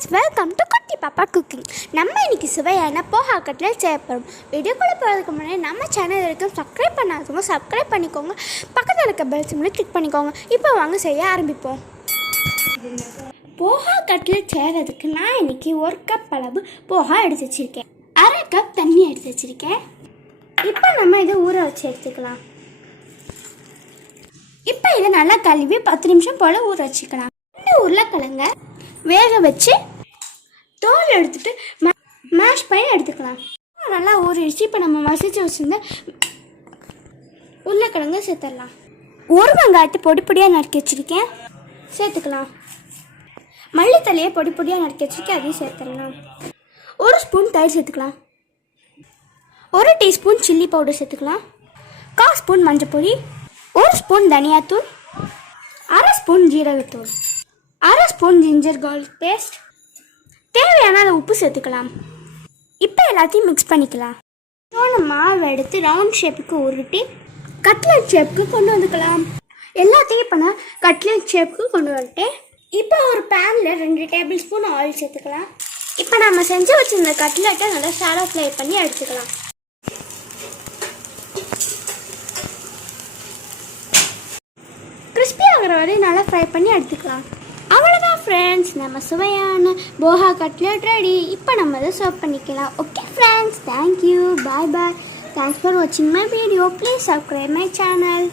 Friends, welcome to குட்டி பாப்பா cooking. நம்ம இன்னைக்கு சுவையான போஹா கட்லெட் செய்ய போகிறோம். வீடியோக்குள்ளே போகிறதுக்கு முன்னாடி நம்ம சேனல் வரைக்கும் சப்ஸ்கிரைப் பண்ணாதவங்க சப்ஸ்கிரைப் பண்ணிக்கோங்க. பக்கத்தில் இருக்க பெல் சிம்மில் கிளிக் பண்ணிக்கோங்க. இப்போ வாங்க செய்ய ஆரம்பிப்போம். போஹா கட்லெட் செய்கிறதுக்கு நான் இன்னைக்கு 1 கப் அளவு போஹா எடுத்து வச்சுருக்கேன். 1/2 கப் தண்ணி எடுத்து வச்சுருக்கேன். இப்போ நம்ம இதை ஊற வச்சு எடுத்துக்கலாம். இப்போ இதை நல்லா கழுவி 10 நிமிஷம் போல் ஊற வச்சுக்கலாம். 2 உருளைக்கிழங்க வேக வச்சு தோல் எடுத்துட்டு மேஷ் பண்ணி எடுத்துக்கலாம். நல்லா ஊறிடுச்சு. இப்போ நம்ம மசிச்சு வச்சுருந்த உருளைக்கிழங்கு சேர்த்துடலாம். 1 வெங்காயத்தை பொடி பொடியாக நறுக்கி வச்சுருக்கேன், சேர்த்துக்கலாம். மல்லித்தலையை பொடி பொடியாக நறுக்கி வச்சுருக்கேன், அதையும் சேர்த்துடலாம். 1 ஸ்பூன் தயிர் சேர்த்துக்கலாம். 1 டீஸ்பூன் சில்லி பவுடர் சேர்த்துக்கலாம். 1/4 ஸ்பூன் மஞ்சள் பொடி, 1 ஸ்பூன் தனியாத்தூள், 1/2 ஸ்பூன் ஜீரகத்தூள், 1/2 ஸ்பூன் ஜிஞ்சர் கார்லிக் பேஸ்ட், தேவையான உப்பு சேர்த்துக்கலாம். இப்போ எல்லாத்தையும் மிக்ஸ் பண்ணிக்கலாம். சோள மாவு எடுத்து ரவுண்ட் ஷேப்புக்கு உருட்டி கட்லெட் ஷேப்புக்கு கொண்டு வந்துக்கலாம். எல்லாத்தையும் இப்போ நான் கட்லெட் ஷேப்புக்கு கொண்டு வந்துட்டேன். இப்போ ஒரு பேனில் 2 டேபிள் ஸ்பூன் ஆயில் சேர்த்துக்கலாம். இப்போ நம்ம செஞ்சு வச்சுருந்த கட்லெட்டை நல்லா ஷாலோ ஃப்ரை பண்ணி எடுத்துக்கலாம். கிறிஸ்பி ஆகிற வரையும் நல்லா ஃப்ரை பண்ணி எடுத்துக்கலாம். அவ்வளோதான் ஃப்ரெண்ட்ஸ், நம்ம சுவையான போஹா கட்லெட் ரெடி. இப்போ நம்ம அதை சர்வ் பண்ணிக்கலாம். Okay friends, thank you, bye bye. Thanks for வாட்சிங் my video. Please subscribe my channel.